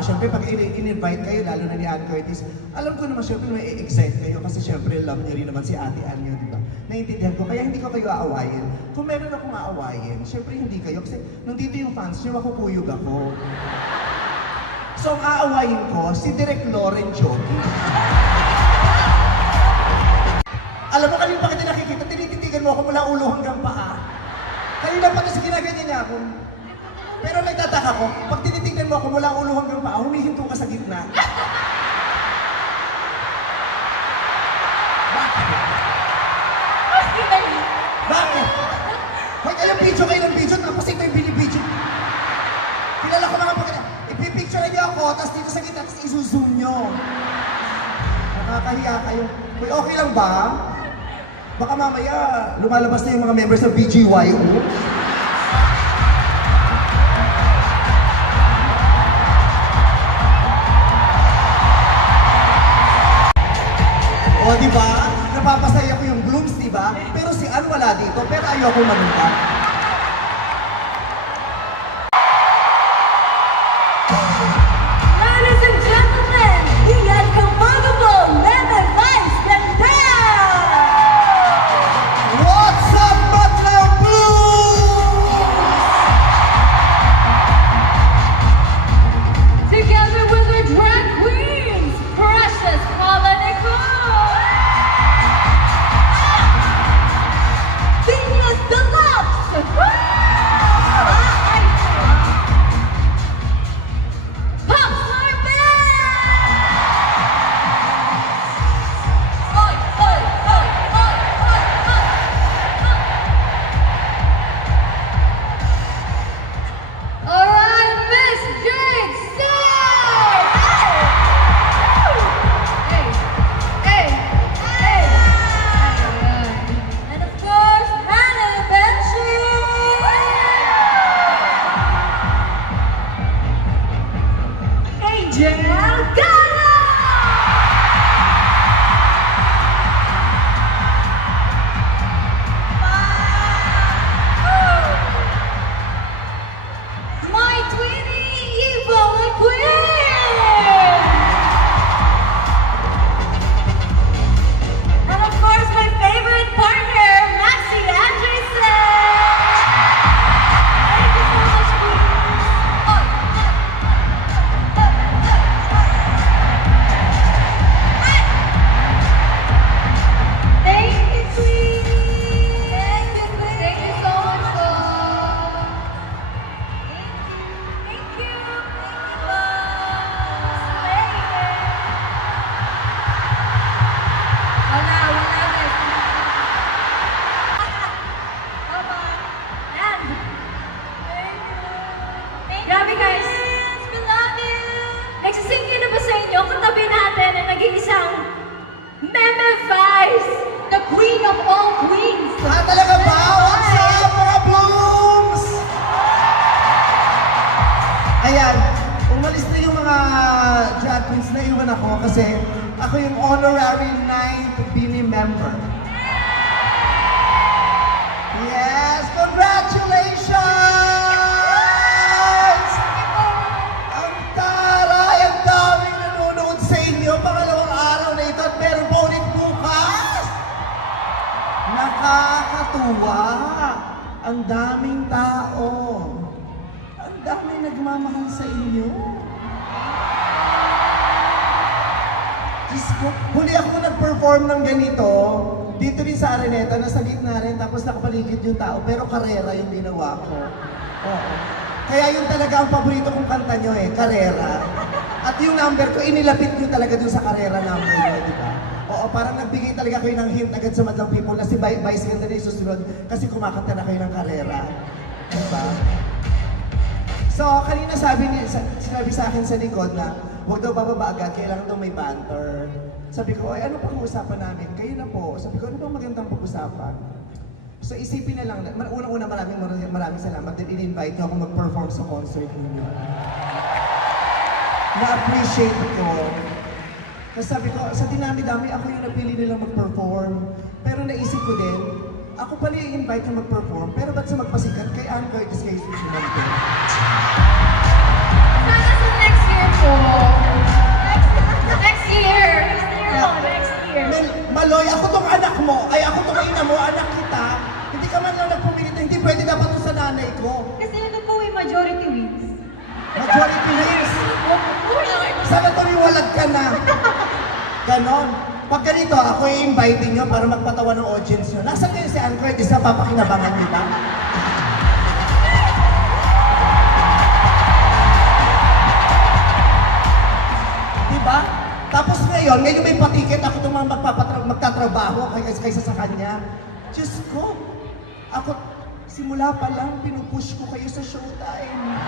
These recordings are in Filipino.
syempre pag in-invite kayo, lalo na ni Ann Curtis, alam ko naman syempre may excite kayo kasi syempre love niyo rin naman si Ate Ann niyo, di ba? Naiintindihan ko, kaya hindi ko kayo aawayin. Kung meron akong aawayin, syempre hindi kayo kasi nandito yung fans niyo, makukuyog ako. So ang aawayin ko, si Direk Loren Jogi. Alam mo, kanina pa kita nakikita, tinititigan mo ako mula ulo hanggang paa. Kanina pa kasi ginaganyan niya ako. Pero nagtataka ko, pag tinitignan mo ako mula ulo hanggang paa, humihinto ka sa gitna. Bakit? Hoy, kayong video, tapos ito yung binibidyo. Kilala ko mga pagkita, ipipicture niyo ako, tapos dito sa gitna, tapos isuzoom niyo. Nakakahiya kayo. Hoy, okay lang ba? Baka mamaya, lumalabas na yung mga members ng BGYO. O, di ba? Napapasaya ko yung Blooms, di ba? Pero si Ann wala dito, pero ayoko manunta. Ladies and gentlemen, the unconformable Lemon Vice Ganda! What's up, Butler Blue? Together with our drag queens, Precious Paula Nicole, Venus Deluxe, Popstar Band! Oi, oi, oi, oi, oi, oi! All right, Miss Jade Starr! Hey! Hey! Hey! And of course, Hannah Benshi! Angel Gala! My twinnie, Eva Queen! And of course, my favorite partner, Maxi Andresen! Thank you so much, Queens! Thank you, Queen! Thank you, Queen! Thank you so much, Queen! Thank you. Wala guys. Bye-bye. And, grabe guys. We love you. Nagsisink yun na ba sa inyo? Katabi natin ang nag-iisang Meme Vice, the queen of all queens. Ah, talaga ba? What's up, mga Blooms? Ayan, umalis na yung mga drag queens na iwan ako kasi ako yung honorary 9th Bini member. Yes, congratulations! Ang taray, ang daming nanonood sa inyo. Pangalawang araw na ito at meron pa ulit bukas. Nakakatuwa. Ang daming tao. Ang daming nagmamahal sa inyo. Diyos ko, huli ako nag-perform ng ganito. Dito rin sa Araneta, nasa gitna rin, tapos nakapaligid yung tao, pero karera yung ginawa ko. Oo. Kaya yun talaga ang paborito kong kanta nyo eh, karera. At yung number ko, inilapit nyo talaga dun sa karera number nyo, di ba? Oo, parang nagbigay talaga kayo ng hint agad sa madlang people na si Vice Ganda na yung susunod kasi kumakanta na kayo ng karera. Di ba? So, kanina sinabi sa akin sa likod na huwag daw bababa agad, kailangan daw may banter. Sabi ko, ay ano pag-uusapan namin? Kayo na po. Sabi ko, ano bang magandang pag-usapan? So isipin na lang, una-una maraming salamat din in-invite niyo ako mag-perform sa concert ninyo. Na-appreciate ko. Kasi sabi ko, sa dinami-dami ako yung napili nilang mag-perform. Pero naisip ko din, ako pala yung invite yung mag-perform, pero ba't sa magpasikat kay Ann Curtis kayo susunod ko? Sana sa next year po, Maloy, ako tong anak mo. Ay, ako tong ina mo, anak kita. Hindi ka man lang nagpumilit na hindi pwede dapat to sa nanay ko. Kasi ano po yung majority wins. Majority wins. Sana tumiwalag ka na. Ganon. Pag ganito, ako i-inviting nyo para magpatawa ng audience nyo. Nasaan kayo si Ann Curtis na papakinabangan kita? Diba? Tapos ngayon may patiket ako itong mga magtatrabaho kaysa sa kanya. Diyos ko, ako, simula pa lang, pinupush ko kayo sa showtime.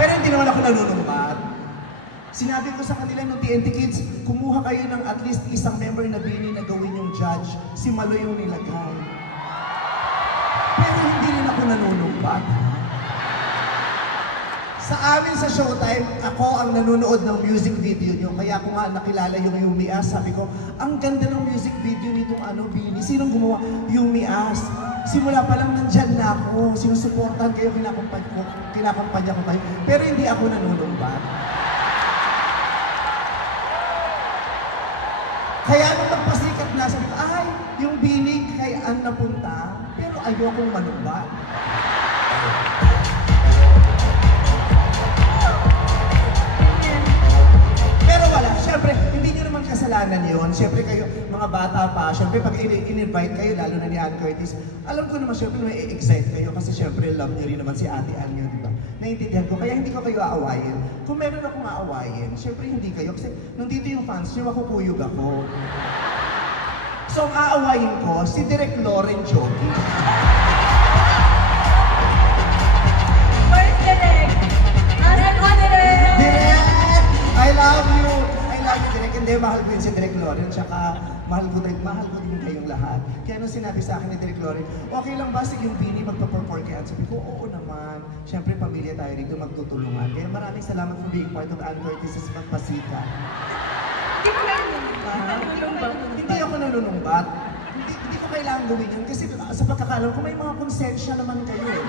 Pero hindi naman ako nanunumbat. Sinabi ko sa kanila ng TNT Kids, kumuha kayo ng at least isang member na bini na gawin yung judge. Si Malo yung nilagay. Pero hindi rin ako nanunumbat. Sa amin sa Showtime, ako ang nanonood ng music video nyo. Kaya ako nga nakilala yung Yumi As. Sabi ko, ang ganda ng music video nitong Bini. Sinong gumawa? Yumi As. Simula pa lang nandyan na ako. Sinusuportahan kayo, kinakampanya ko kayo. Pero hindi ako nanunumbat. Kaya nung nagpasikat na, sabi ko, ay, yung Bini kay Ann napunta. Pero ayokong manumbat. Pero wala, syempre, hindi nyo naman kasalanan yun. Syempre kayo, mga bata pa, syempre pag in-invite kayo, lalo na ni Ann Curtis, alam ko naman syempre may excite kayo kasi syempre love nyo rin naman si Ate Ann yun, di ba? Naiintindihan ko, kaya hindi ko kayo aawayin. Kung meron akong aawayin, syempre hindi kayo kasi nandito yung fans nyo, makukuyog ako. So ang aawayin ko, si Direk Lauren Jogi. Where's Direk? Direk, Direk! Direk! I love you! I love you, Direk. Hindi, mahal ko yun si Direk Lauren, tsaka mahal ko din kayong lahat. Kaya nung sinabi sa akin ni Direk Lauren, okay lang ba sige yung Bini magpa-perform kaya? Sabi ko, oo naman. Siyempre, pamilya tayo rito magtutulungan. Kaya maraming salamat for being part of Ann Curtis' Magpasika. Hindi ko kayo nanunumbat. Hindi ako nanunumbat. Hindi ko kailangan gawin yun kasi sa pagkakalam ko may mga konsensya naman kayo eh.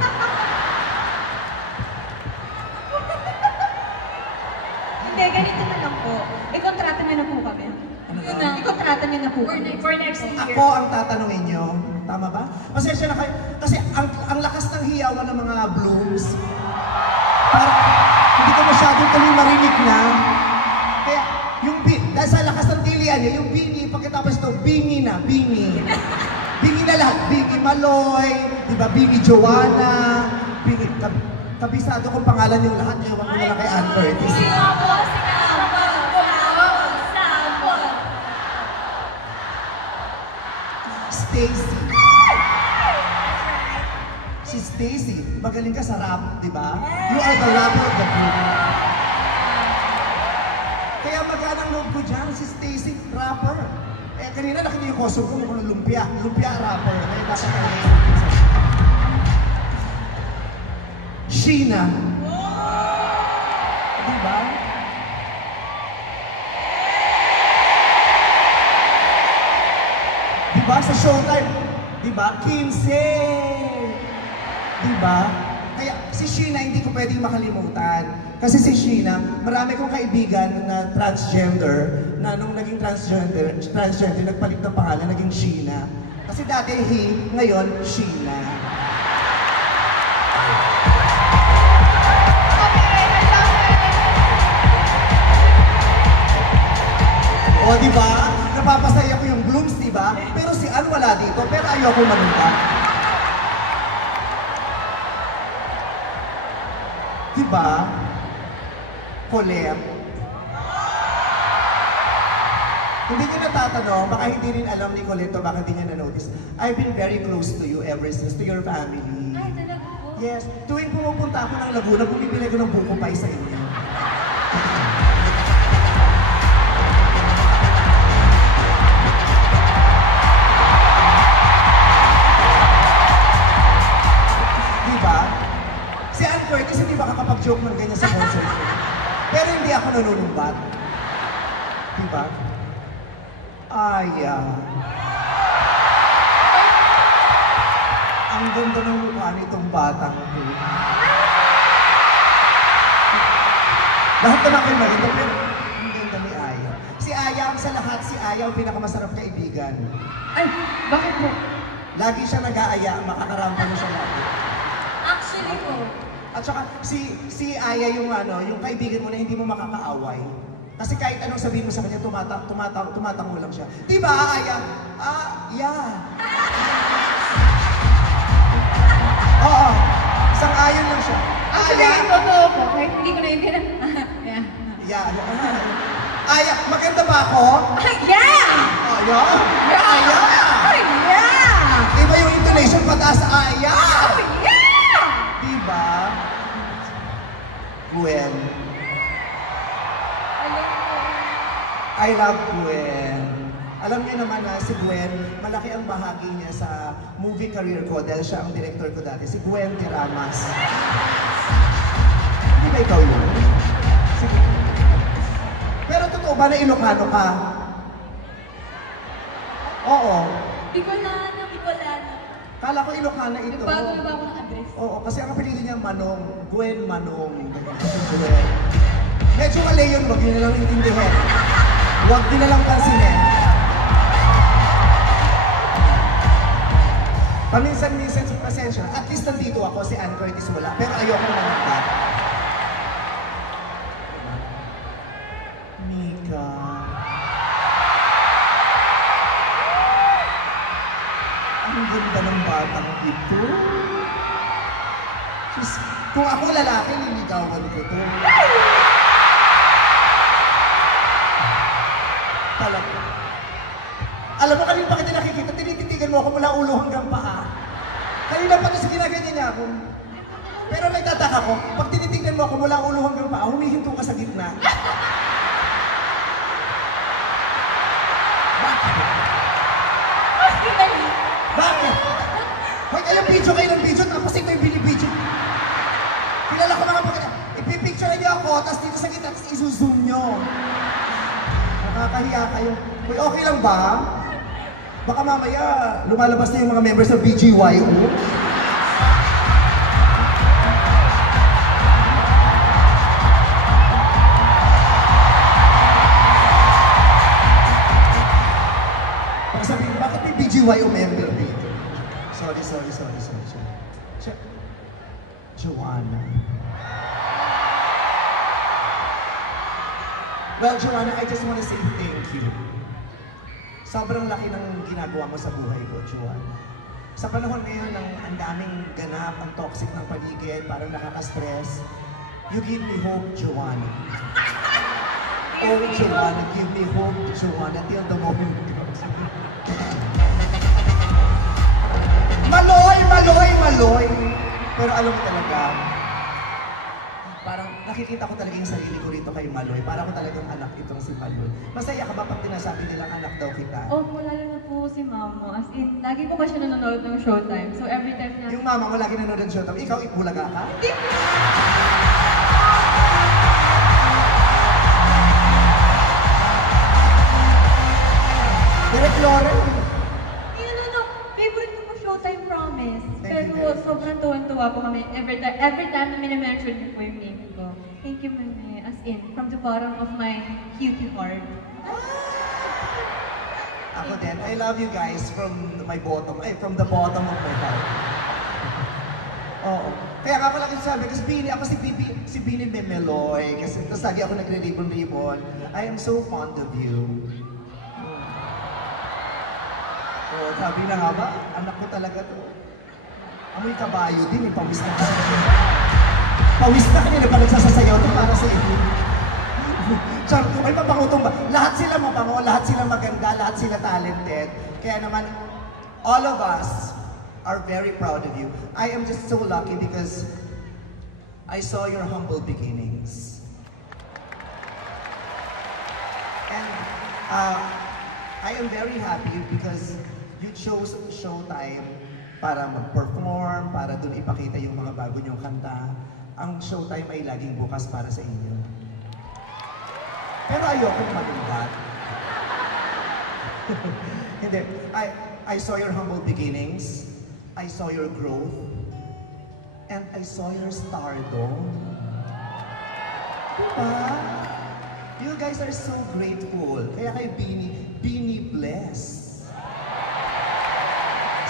Hindi, ganito na lang po. Ikontrata niyo na po kami. Ano Yun ba? na, ikontrata niyo na po. For next year. Ako ang tatanungin nyo. Tama ba? Pasensya na kayo. Kasi ang lakas ng hiyawan ng mga blooms. Parang hindi ko masyadong tuloy marinig na. Kaya yung dahil sa lakas ng tilian niya, yung Bini, pagkatapos ito, Bini na, Bini. Bini na lahat. Bini Maloy, di ba? Bini Joanna, Bini, kabisado kong pangalan yung lahat. Ewan ko na lang kay Ann Curtis. Sample! Stacy. Si Stacy, magaling ka sa rap, di ba? You are the rapper of the group. Kaya magandang loob ko dyan, si Stacy, rapper. Eh, kanina nakita yung costume ko, mukhang lumpia. Lumpia rapper. Kaya dapat talaga. Sheena. Di ba? Di ba? Sa Showtime. Di ba? 15. Di ba? Kaya si Sheena hindi ko pwedeng makalimutan. Kasi si Sheena, marami kong kaibigan na transgender, na nung naging transgender, nagpalit ng pangalan, naging Sheena. Kasi dati he, ngayon Sheena. O, di ba? Napapasaya ko yung blooms, di ba? Pero si Ann wala dito, pero ayoko manunta. Di ba? Colette. Hindi nyo natatanong, baka hindi rin alam ni Colette to, baka hindi niya na-notice. I've been very close to you ever since, to your family. Ay, talaga po. Yes, tuwing pumupunta ako ng Laguna, bumibili ko ng buko pie sa inyo. Diba? Si Ann Curtis hindi makakapag-joke ng ganyan sa concert. Pero hindi ako nanunumbat. Diba? Ang ganda ng mukha nitong batang ko. Lahat naman kayo marito, pero ang ganda ni Aya. Si Aya sa lahat, si Aya ang pinakamasarap kaibigan. Ay, bakit po? Lagi siya nag-aaya, makakarampa mo siya lagi. Actually po, At saka, si Aya yung yung kaibigan mo na hindi mo makakaaway. Kasi kahit anong sabihin mo sa kanya, tumatango lang siya. Di ba, Aya? Yeah. Oo, sang-ayon lang siya. actually, Aya! totoo po. Kahit hindi ko naiintindihan. Yeah. Yeah. Aya, maganda ba ako? Yeah! Aya! Yeah! Aya! Yeah! Iba yung intonation pataas sa Aya! Oh, yeah! Diba? Gwen. I love Gwen. Alam niyo naman na si Gwen, malaki ang bahagi niya sa movie career ko dahil siya ang director ko dati, si Gwen Tiramas. Hindi ba ikaw yun? Sige. Pero totoo ba na Ilocano ka? Oo. Bicolano, Bicolano. Kala ko Ilocana ito. Nagbago na ba ako ng address? Oo, kasi ang apelido niya Manong. Gwen Manong. Gwen. Medyo mali yun, wag niyo na lang intindihin. Huwag din na lang pansinin. Paminsan-minsan sa pasensya, at least nandito ako, si Ann Curtis wala. Pero ayoko na lang. Mika. Ang ganda ng batang ito. Diyos, kung ako lalaki, niligawan ko to. Talaga. Alam mo, kanina pa kita nakikita, tinititigan mo ako mula ulo hanggang paa. Kanina pa kasi ginaganyan niya ako. Pero nagtataka ko, pag tinitignan mo ako mula ulo hanggang paa, humihinto ka sa gitna. Bakit? Bakit? Hoy, kayong kayo ng video, tapos ito yung binibidyo. Kilala ko mga pagkita. Ipipicture niyo ako, tapos dito sa gitna, tapos isu-zoom niyo. Nakakahiya kayo. Hoy, okay lang ba? Baka mamaya lumalabas na yung mga members ng BGYO. Baka sabihin, bakit may BGYO member dito? Sorry. Joanna. Well, Joanna, I just want to say thank you. Sobrang laki ng ginagawa mo sa buhay ko, Joanna. Sa panahon ngayon ng ang daming ganap, ang toxic ng paligid, parang nakaka-stress, you give me hope, Joanna. Oh, Joanna, give me hope, Joanna, till the moment comes. Maloy! Pero alam mo talaga, parang nakikita ko talaga yung sarili ko rito kay Maloy. Parang ako talagang anak itong si Maloy. Masaya ka ba pag tinasabi nilang anak daw kita? Opo, lalo na po si Mama. As in, lagi ko ba siya nanonood ng Showtime? So every time na... Yung mama mo lagi nanonood ng show. Ikaw, Itbulaga ka? Hindi po! Direk Loren? Yun, no. Favorite ko po Showtime, promise. Thank you, Pero guys. sobrang tuwan-tuwa po kami every time na minimension niyo po yung name ko. Thank you, Mami. As in, from the bottom of my cutie heart. Ako din. I love you guys from my bottom, from the bottom of my heart. Oo. Kaya nga pala sabi, kasi si Bini Memeloy, kasi tapos lagi ako nagre-ribbon-ribbon. I am so fond of you. Oo, sabi na nga ba, anak ko talaga to. Amoy kabayo din, pawis na ka. Pawis na kanina pa nagsasasayaw to para sa iyo. Char, ay mapangutong ba? Lahat sila mapango, lahat sila maganda, lahat sila talented. Kaya naman, all of us are very proud of you. I am just so lucky because I saw your humble beginnings. And I am very happy because you chose Showtime para mag-perform, para dun ipakita yung mga bago niyong kanta. Ang Showtime ay laging bukas para sa inyo. Pero ayokong malimbat. Hindi. I saw your humble beginnings. I saw your growth. And I saw your stardom. Diba? You guys are so grateful. Kaya kay Beanie bless.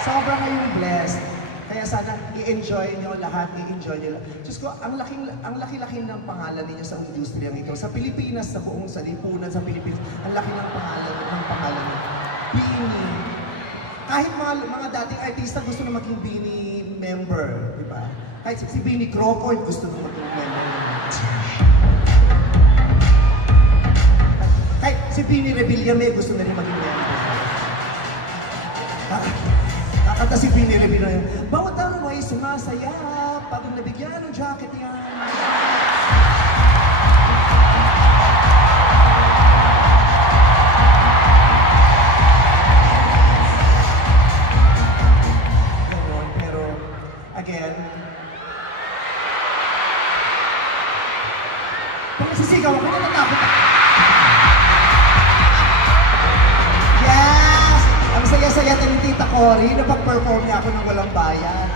Sobra kayong blessed. Kaya sana i-enjoy nyo lahat, i-enjoy nyo lahat. Diyos ko, ang laki-laki ng pangalan ninyo sa industriyang ito. Sa Pilipinas, sa buong salipunan sa Pilipinas, ang laki ng pangalan nyo. Beanie. Kahit mga dating artista gusto na maging Beanie member, di ba? Kahit si Beanie Crawford gusto na maging member. Kahit si Beanie Revillame gusto na rin maging member. Kakanta si Beanie Revillame, bawat araw ay sumasaya pag nabigyan ng jacket niya. Ganon, pero again, kung nasisigaw ako, natatakot ako. Yes! Ang saya-saya ni Tita Cory na pag-perform niya ako ng walang bayan.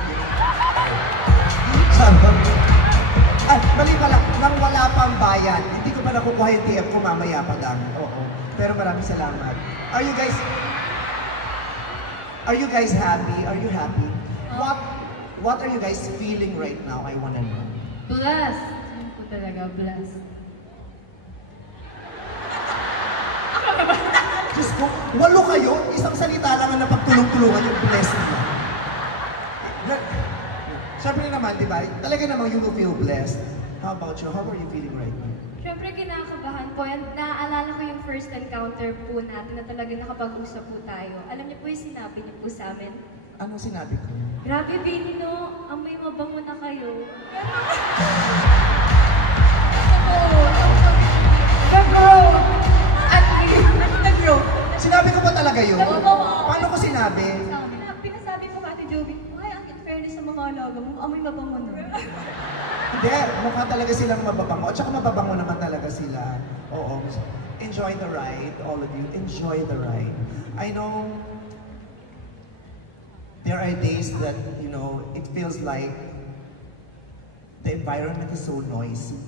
Ay, mali pala, nang wala pang bayan. Hindi ko pa nakukuha yung TF ko, mamaya pa lang. Oo. Pero maraming salamat. Are you guys happy? Are you happy? What are you guys feeling right now? I wanna know. Blessed. Yun po talaga, blessed. Diyos ko, 8 kayo, isang salita lang ang napagtulong-tulungan yung blessing lang. Siyempre naman, di ba? Talaga namang you will feel blessed. How about you? How are you feeling right now? Siyempre, kinakabahan po. And naaalala ko yung first encounter po natin na talaga nakapag-usap po tayo. Alam niyo po yung sinabi niyo po sa amin. Ano sinabi ko? Grabe, Bini, no? Amoy mabango na kayo. Sinabi ko ba talaga yun? Oo. Paano ko sinabi? Pinasabi po ka, Ate Joby, ay, ang in fairness sa mga alaga mo, amoy mabango na. Hindi, mukha talaga silang mababango. At saka mababango naman talaga sila. Oo. Enjoy the ride, all of you. Enjoy the ride. I know there are days that, it feels like the environment is so noisy.